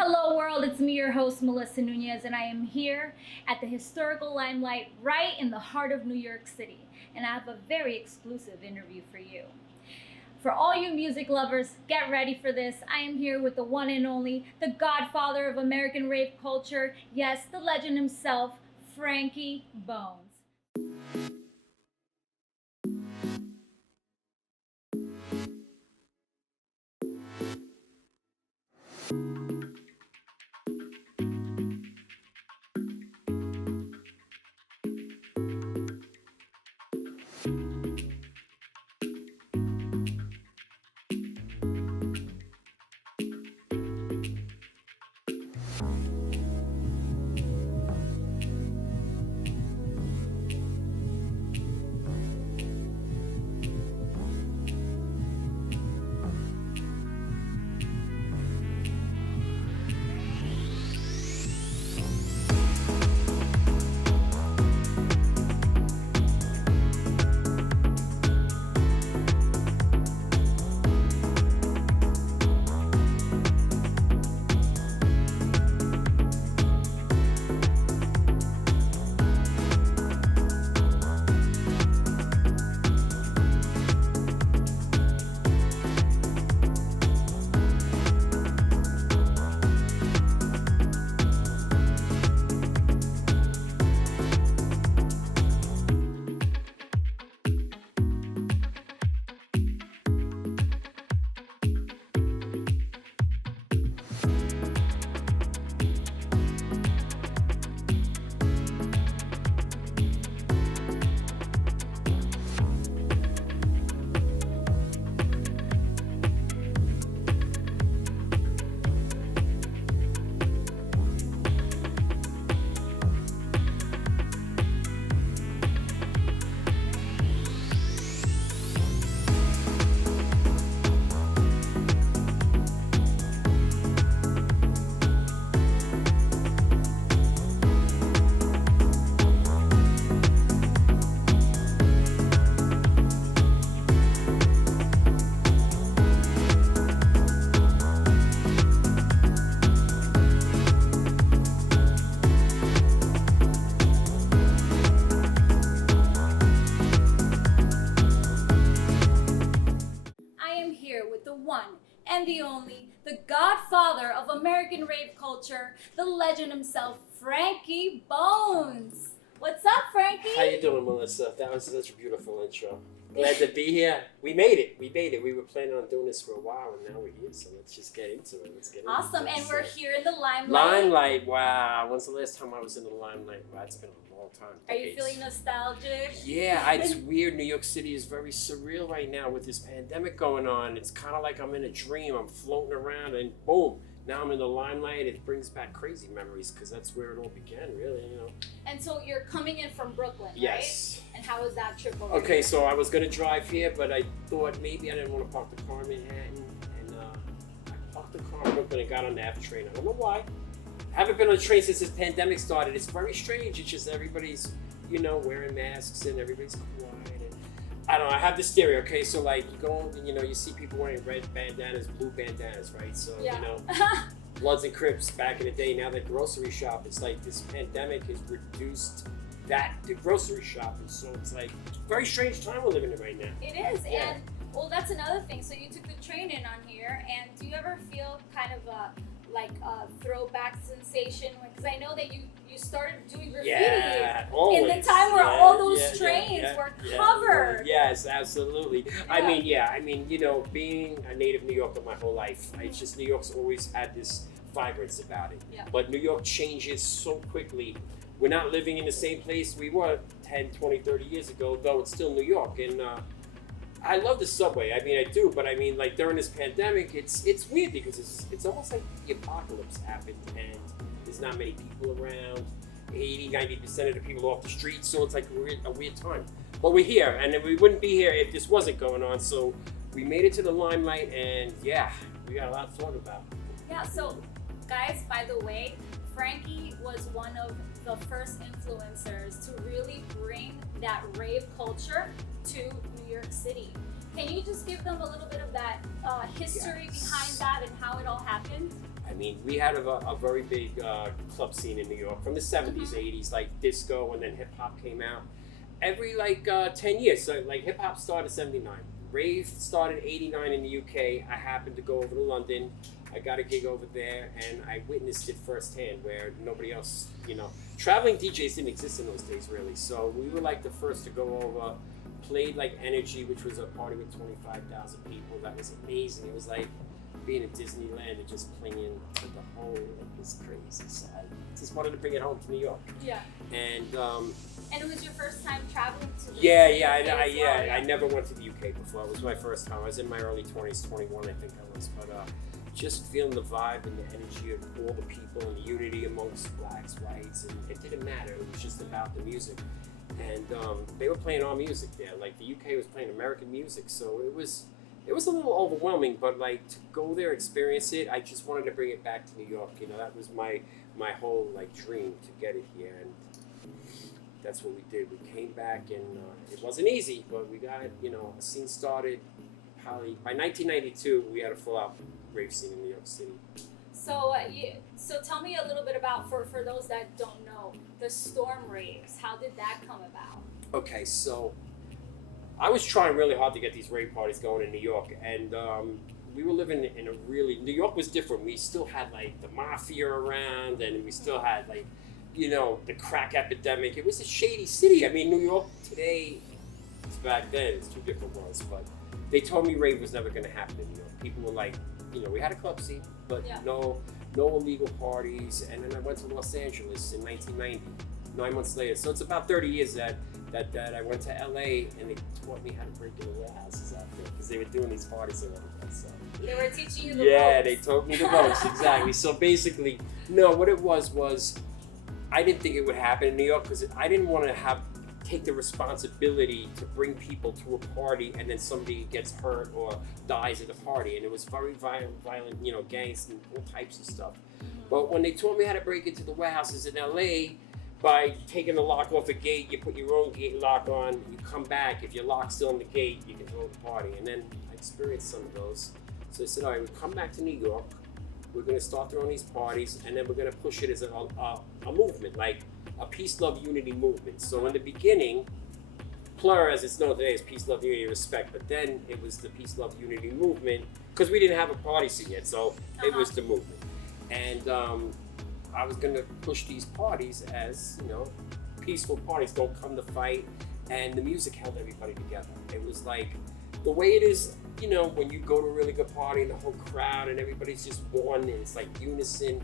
Hello world, it's me, your host Melissa Nunez, and I am here at the historical Limelight right in the heart of New York City. And I have a very exclusive interview for you. For all you music lovers, get ready for this. I am here with the one and only, the godfather of American rave culture, yes, the legend himself, Frankie Bones. And the only, the godfather of American rave culture, the legend himself, Frankie Bones. What's up, Frankie? How you doing, Melissa? That was such a beautiful intro. Glad to be here. We made it. We were planning on doing this for a while, and now we're here, so let's just get into it. Awesome, and we're here in the Limelight. Limelight, wow. When's the last time I was in the Limelight? Wow, it's been a long time. Are you feeling nostalgic? Yeah, it's weird. New York City is very surreal right now with this pandemic going on. It's kind of like I'm in a dream. I'm floating around, and boom, now I'm in the Limelight. It brings back crazy memories because that's where it all began, really, you know. And so you're coming in from Brooklyn, yes. Right? And how was that trip over Okay, here? so I was going to drive here, but I thought maybe I didn't want to park the car in Manhattan. And I parked the car in Brooklyn and got on the F train. I don't know why. I haven't been on a train since this pandemic started. It's very strange. It's just everybody's, you know, wearing masks and everybody's quiet. And I don't know. I have this theory, okay? So, like, you go, you know, you see people wearing red bandanas, blue bandanas, right? So, yeah. You know, Bloods and Crips back in the day. Now the grocery shop, it's like this pandemic has reduced the grocery shop, and so it's like very strange time we're living in right now. It is, yeah. And well, that's another thing. So you took the train in on here, and do you ever feel kind of like a throwback sensation? Because I know that you started doing graffiti always. in the time where all those trains were covered. Yes, absolutely. Yeah. I mean, you know, being a native New Yorker my whole life, it's just New York's always had this vibrance about it. Yeah. But New York changes so quickly. We're not living in the same place we were 10, 20, 30 years ago, though it's still New York. And I love the subway. I mean, I do, but I mean, like during this pandemic, it's weird because it's almost like the apocalypse happened and there's not many people around. 80-90% of the people off the street, so it's like a weird time. But we're here, and we wouldn't be here if this wasn't going on. So we made it to the Limelight, and yeah, we got a lot to talk about. Yeah, so guys, by the way, Frankie was one of the first influencers to really bring that rave culture to New York City. Can you just give them a little bit of that history behind that and how it all happened? I mean, we had a very big club scene in New York from the 70s, 80s, like disco, and then hip hop came out. Every 10 years, so like hip hop started 79. Rave started 89 in the UK. I happened to go over to London. I got a gig over there, and I witnessed it firsthand where nobody else, traveling DJs didn't exist in those days really. So we were like the first to go over, played like Energy, which was a party with 25,000 people. That was amazing. It was like being in Disneyland and just playing the whole, it was crazy. So I just wanted to bring it home to New York. Yeah. And it was your first time traveling to the UK? I never went to the UK before. It was my first time. I was in my early 20s, 21 I think I was. But just feeling the vibe and the energy of all the people and the unity amongst blacks, whites, and it didn't matter. It was just about the music. And they were playing our music there. Like the UK was playing American music, so it was a little overwhelming. But like to go there, experience it, I just wanted to bring it back to New York. That was my whole dream to get it here, and that's what we did. We came back, and it wasn't easy, but we got a scene started. Probably by 1992, we had a full-out rave scene in New York City. So, so tell me a little bit about, for those that don't know, the Storm Raves. How did that come about? Okay, so I was trying really hard to get these rave parties going in New York, and we were living in New York was different. We still had like the mafia around, and we still had like, the crack epidemic. It was a shady city. I mean, New York today, back then, it's two different worlds, but they told me rave was never going to happen in New York. People were like, we had a club scene, but no illegal parties. And then I went to Los Angeles in 1990, 9 months later. So it's about 30 years that I went to LA, and they taught me how to break into warehouses out there because they were doing these parties and everything. So they were teaching you the ropes. They taught me the ropes, exactly. So basically, no, what it was I didn't think it would happen in New York because I didn't want to take the responsibility to bring people to a party and then somebody gets hurt or dies at the party. And it was very violent, gangs and all types of stuff. But when they taught me how to break into the warehouses in LA, by taking the lock off a gate, you put your own gate lock on, you come back, if your lock's still on the gate, you can hold the party. And then I experienced some of those. So I said, all right, we come back to New York, we're gonna start throwing these parties, and then we're gonna push it as a movement, like a peace, love, unity movement. So in the beginning, Plur, as it's known today, is peace, love, unity, respect. But then it was the peace, love, unity movement because we didn't have a party scene yet. So it was the movement, and I was gonna push these parties as peaceful parties. Don't come to fight, and the music held everybody together. It was like the way it is, when you go to a really good party and the whole crowd and everybody's just one and it's like unison.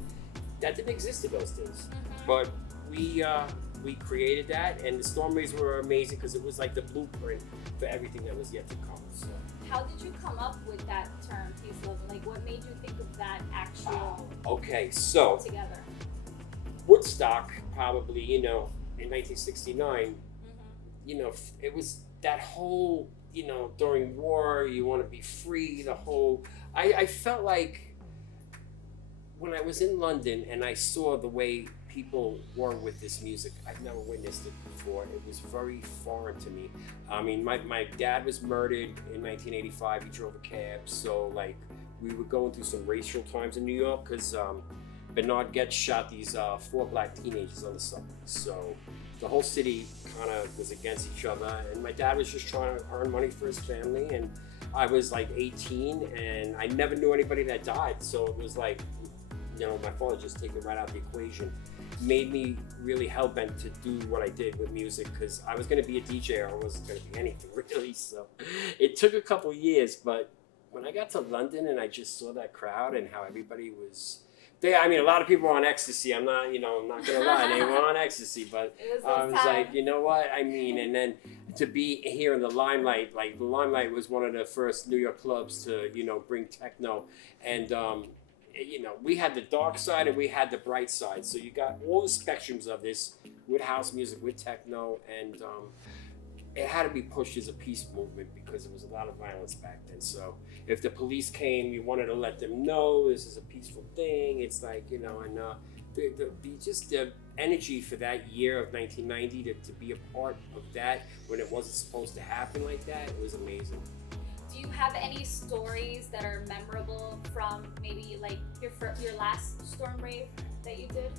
That didn't exist in those days, but we created that, and the Storm Raves were amazing because it was like the blueprint for everything that was yet to come. So, how did you come up with that term, peace, love? Like, what made you think of that actual? Okay, so together. Woodstock, probably, in 1969. It was that whole, during war, you want to be free. The whole, I felt like when I was in London and I saw the way people were with this music, I've never witnessed it before. It was very foreign to me. I mean, my dad was murdered in 1985. He drove a cab, so like we were going through some racial times in New York because Bernard Goetz shot these 4 black teenagers on the subway. So the whole city kind of was against each other, and my dad was just trying to earn money for his family, and I was like 18, and I never knew anybody that died, so it was like, my father just take it right out of the equation. Made me really hell-bent to do what I did with music, because I was going to be a DJ, I wasn't going to be anything really, so it took a couple years, but when I got to London and I just saw that crowd and how everybody was there, I mean, a lot of people were on ecstasy. I'm not gonna lie, they were on ecstasy, but I was like, you know what? I mean, and then to be here in the Limelight, like the Limelight was one of the first New York clubs to, bring techno, and we had the dark side and we had the bright side. So you got all the spectrums of this with house music, with techno, and it had to be pushed as a peace movement because there was a lot of violence back then. So if the police came, you wanted to let them know this is a peaceful thing. It's like, and the energy for that year of 1990 to be a part of that when it wasn't supposed to happen like that, it was amazing. do you have any stories that are memorable from maybe like your last storm rave that you did?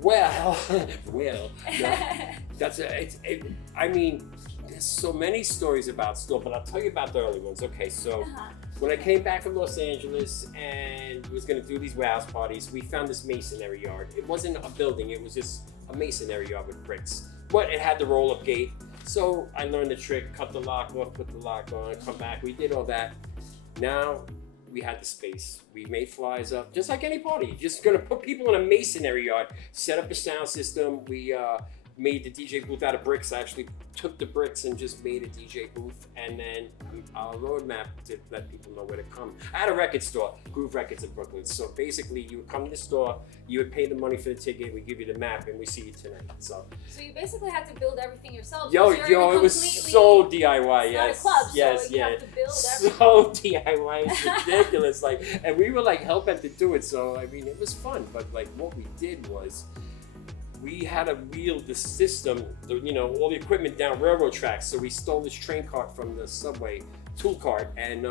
Well, no, I mean, there's so many stories about storm, but I'll tell you about the early ones. Okay, so when I came back from Los Angeles and was going to do these warehouse parties, we found this masonry yard. It wasn't a building, it was just a masonry yard with bricks, but it had the roll-up gate. So I learned the trick, cut the lock off, put the lock on, come back. We did all that. Now we had the space. We made flyers up, just like any party. Just gonna put people in a masonry yard, set up a sound system. We made the DJ booth out of bricks. I actually took the bricks and just made a DJ booth, and then our roadmap to let people know where to come. I had a record store, Groove Records in Brooklyn. So basically, you would come to the store, you would pay the money for the ticket, we give you the map, and we see you tonight. So you basically had to build everything yourself. Yo, it was so DIY. It's Yes, not a club, yes, so you yeah. have to build everything. So DIY, it's ridiculous. Like, and we were like helping to do it. So I mean, it was fun. But like, what we did was, we had to wheel the system, all the equipment down railroad tracks. So we stole this train cart from the subway, tool cart, and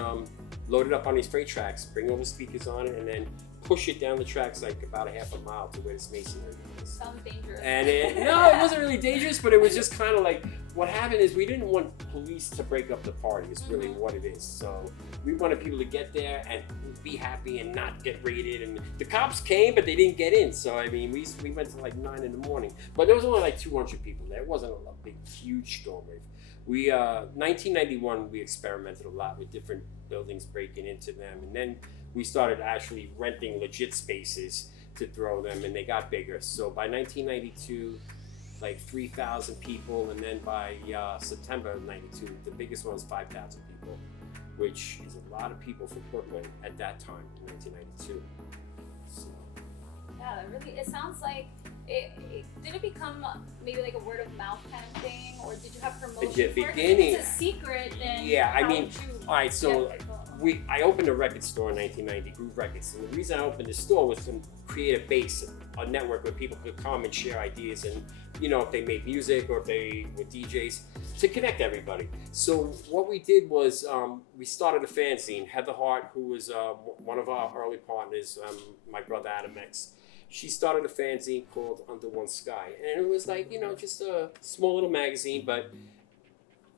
load it up on these freight tracks, bring all the speakers on it, and then push it down the tracks like about a half a mile to where this masonry is. Sounds dangerous. And no, it wasn't really dangerous, but it was just kind of like, what happened is we didn't want police to break up the party, is really what it is. So we wanted people to get there and be happy and not get raided. And the cops came, but they didn't get in. So I mean, we went to like 9 in the morning, but there was only like 200 people there. It wasn't a big, huge storm rave. 1991, we experimented a lot with different buildings, breaking into them, and then we started actually renting legit spaces to throw them, and they got bigger. So by 1992, like 3,000 people, and then by September of 92, the biggest one was 5,000 people, which is a lot of people for Brooklyn at that time in 1992. So. Yeah, it sounds like did it become maybe like a word of mouth kind of thing, or did you have promotion for it? If it's a secret, then yeah, I mean, all right, so I opened a record store in 1990, Groove Records, and the reason I opened this store was to create a base, a network where people could come and share ideas, and if they make music or if they were DJs, to connect everybody. So what we did was we started a fanzine. Heather Hart, who was one of our early partners, my brother Adam X, she started a fanzine called Under One Sky, and it was like, just a small little magazine, but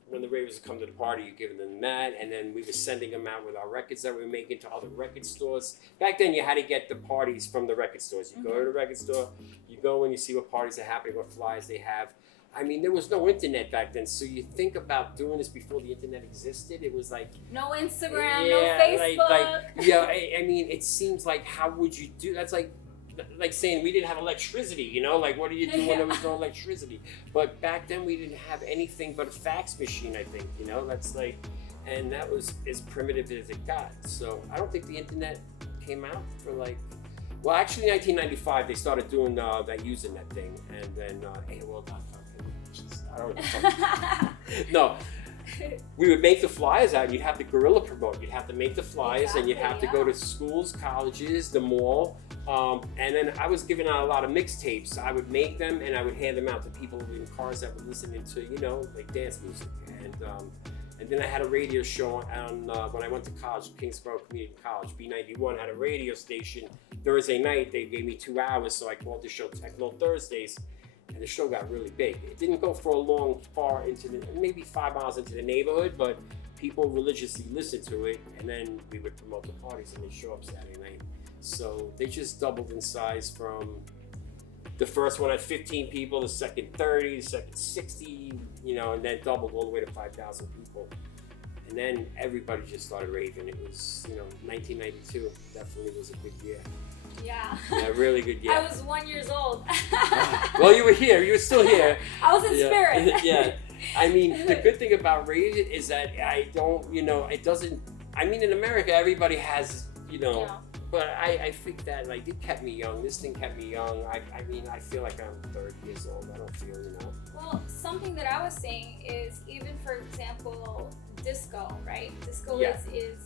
when the ravers would come to the party, you give them that, and then we were sending them out with our records that we were making to other record stores. Back then, you had to get the parties from the record stores. You go to the record store, you go and you see what parties are happening, what flyers they have. I mean, there was no internet back then, so you think about doing this before the internet existed. It was like no Instagram, no Facebook. I mean, it seems like, how would you do? That's like saying we didn't have electricity, like what do you do when there was no electricity? But back then we didn't have anything but a fax machine, I think, that's like, and that was as primitive as it got. So I don't think the internet came out for well, actually 1995 they started doing that Usenet thing, and then AOL.com. I don't know. No. We would make the flyers out, and you'd have to guerrilla promote. You'd have to make the flyers, and you'd have to go to schools, colleges, the mall. And then I was giving out a lot of mixtapes. I would make them, and I would hand them out to people in cars that were listening to, like dance music. And then I had a radio show on when I went to college, Kingsborough Community College. B91 had a radio station. Thursday night, they gave me 2 hours, so I called the show Techno Thursdays. And the show got really big. It didn't go for far into maybe 5 miles into the neighborhood, but people religiously listened to it, and then we would promote the parties, and they'd show up Saturday night. So they just doubled in size from the first one at 15 people, the second 30, the second 60, and then doubled all the way to 5,000 people. And then everybody just started raving. It was, 1992 definitely was a good year. Yeah. Yeah, really good year. I was 1 year old. Well, you were here. You were still here. I was in spirit. Yeah. I mean, the good thing about rave is that I don't, it doesn't, I mean, in America, everybody has, but I think that, it kept me young. This thing kept me young. I mean, I feel like I'm 30 years old. I don't feel, Well, something that I was saying is, even for example, disco, right? Disco is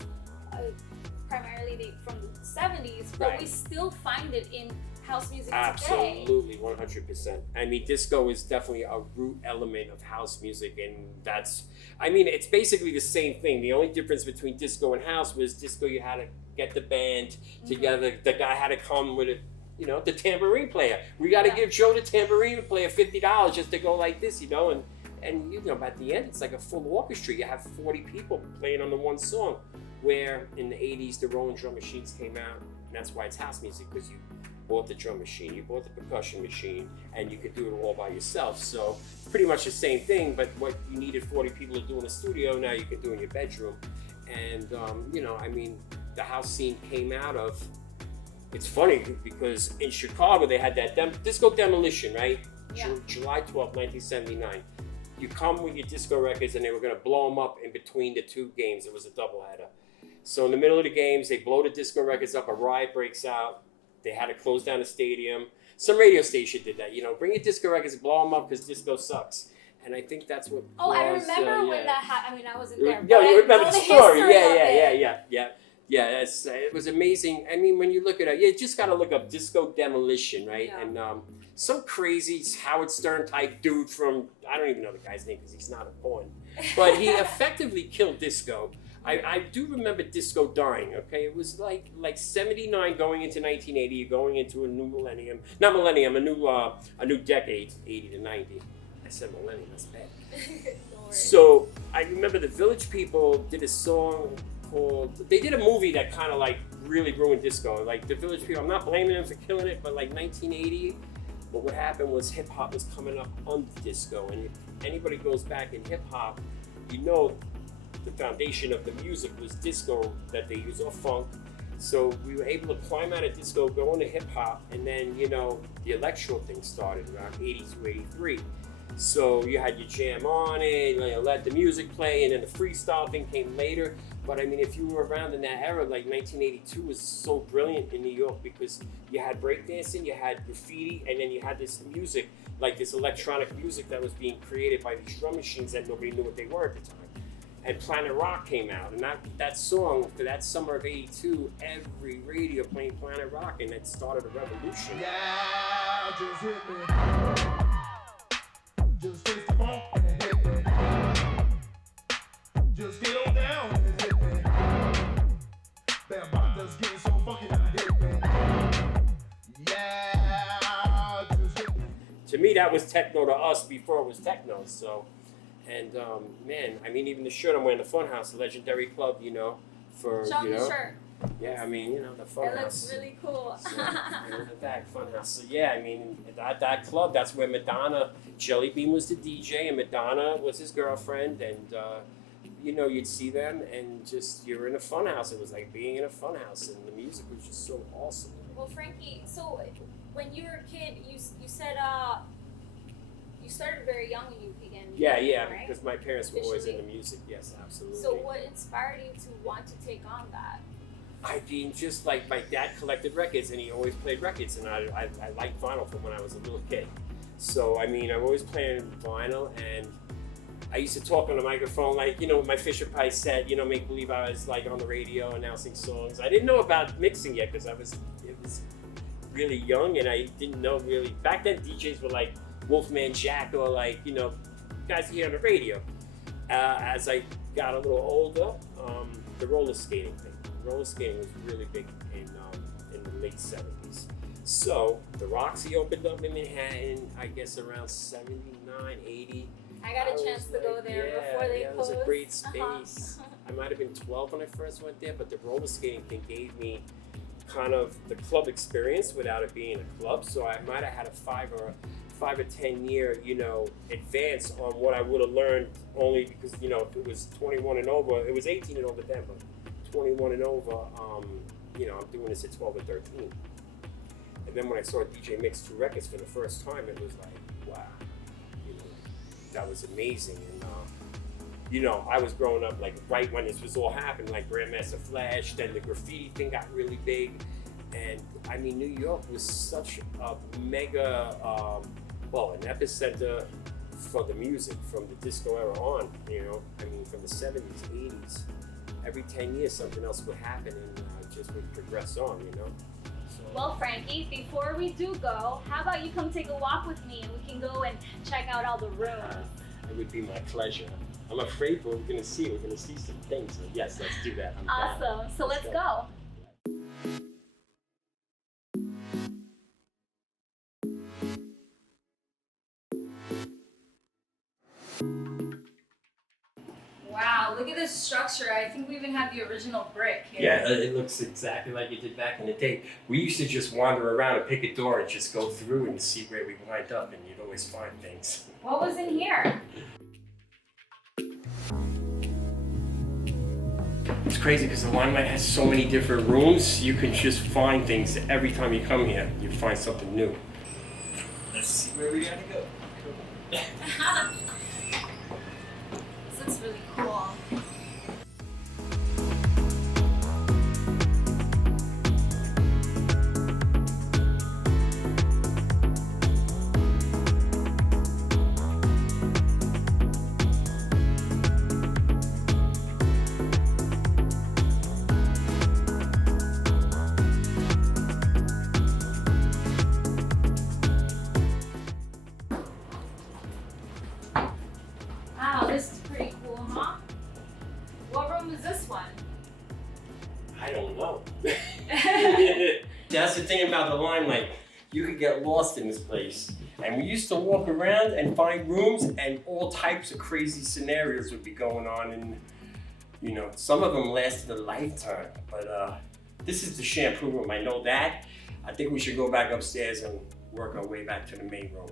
primarily from the 70s, but Right. we still find it in house music today. Absolutely, 100%. I mean, disco is definitely a root element of house music, and it's basically the same thing. The only difference between disco and house was disco, you had to get the band together. The guy had to come with the tambourine player. We got to give Joe the tambourine player $50 just to go like this, and at the end, it's like a full orchestra. You have 40 people playing on the one song. Where in the 80s, the Rolling drum machines came out, and that's why it's house music, because you bought the drum machine, you bought the percussion machine, and you could do it all by yourself. So pretty much the same thing, but what you needed 40 people to do in the studio, now you can do in your bedroom. And the house scene came out of. It's funny because in Chicago they had that disco demolition, right? Yeah. July 12th, 1979. You come with your disco records, and they were going to blow them up in between the two games. It was a doubleheader. So in the middle of the games, they blow the disco records up. A riot breaks out. They had to close down the stadium. Some radio station did that. Bring your disco records, blow them up because disco sucks. And I think that's what. I remember when that happened. I wasn't there. No, but you remember the story. Yeah. It was amazing. I mean, when you look at it, you just got to look up disco demolition, right? Yeah. And some crazy Howard Stern type dude from, I don't even know the guy's name because he's not born, but he effectively killed disco. I do remember disco dying, okay? It was like 79 going into 1980, you're going into a new millennium. Not millennium, a new decade, 80 to 90. I said millennium, that's bad. So I remember the Village People did a song they did a movie that kind of like really ruined disco. Like the Village People, I'm not blaming them for killing it, but like 1980, but what happened was hip hop was coming up under disco. And if anybody goes back in hip hop, the foundation of the music was disco that they use, or funk. So we were able to climb out of disco, go into hip hop, and then, the electro thing started around 82, 83. So you had your jam on it, let the music play, and then the freestyle thing came later. But I mean, if you were around in that era, like 1982 was so brilliant in New York because you had breakdancing, you had graffiti, and then you had this music, like this electronic music that was being created by these drum machines that nobody knew what they were at the time. And Planet Rock came out, and that song for that summer of '82, every radio playing Planet Rock, and it started a revolution. Yeah, just hit me. Just taste the funk and hit me. Just get on down and hit me. Bambaataa's getting so funky now, hit me. Yeah, just hit me. To me, that was techno to us before it was techno. So, and man, I mean, even the shirt I'm wearing, the Funhouse, the legendary club, for Show me the shirt. Yeah, I mean, the Funhouse. It looks really cool. So, in the back, Funhouse. So yeah, I mean, that club, that's where Madonna, Jelly Bean was the DJ, and Madonna was his girlfriend, and you'd see them, and just you're in a funhouse. It was like being in a funhouse, and the music was just so awesome. Well, Frankie, so when you were a kid, you said you started very young and you began music, Yeah, right? because my parents were always Officially. into music. Yes, absolutely. So what inspired you to want to take on that? I mean, just like my dad collected records, and he always played records, and I liked vinyl from when I was a little kid. So I mean, I'm always playing vinyl, and I used to talk on the microphone, like, with my Fisher Price set, make believe I was like on the radio announcing songs. I didn't know about mixing yet because it was really young, and I didn't know really. Back then, DJs were like Wolfman Jack or like, guys you hear on the radio. As I got a little older, the roller skating thing. Roller skating was really big in the late 70s. So the Roxy opened up in Manhattan, I guess around 79, 80. I got a chance to go there before they it was closed. a great space. I might have been 12 when I first went there, but the roller skating thing gave me kind of the club experience without it being a club. So I might have had a 5 or 10 year, advance on what I would have learned only because, if it was 21 and over, it was 18 and over then, but 21 and over, I'm doing this at 12 or 13. And then when I saw a DJ mix 2 records for the first time, it was like, wow, that was amazing. And, I was growing up like right when this was all happening, like Grandmaster Flash, then the graffiti thing got really big. And I mean, New York was such a mega, an epicenter for the music from the disco era on, from the 70s, 80s. Every 10 years, something else would happen. And just we progress on, you know. So, Well, Frankie, before we do go, how about you come take a walk with me and we can go and check out all the rooms? it would be my pleasure. I'm afraid, but we're gonna see some things. So yes, let's do that. I'm down. Awesome. So let's go. Wow, look at this structure. I think we even have the original brick here. Yeah, it looks exactly like it did back in the day. We used to just wander around and pick a door and just go through and see where we wind up, and you'd always find things. What was in here? It's crazy because the Limelight has so many different rooms. You can just find things every time you come here. You find something new. Let's see where we gotta go. This looks really cool. Wow, this is pretty cool, huh? What room is this one? I don't know. That's the thing about the Limelight. You could get lost in this place. And we used to walk around and find rooms, and all types of crazy scenarios would be going on. And, you know, some of them lasted a lifetime. But this is the shampoo room. I know that. I think we should go back upstairs and work our way back to the main room.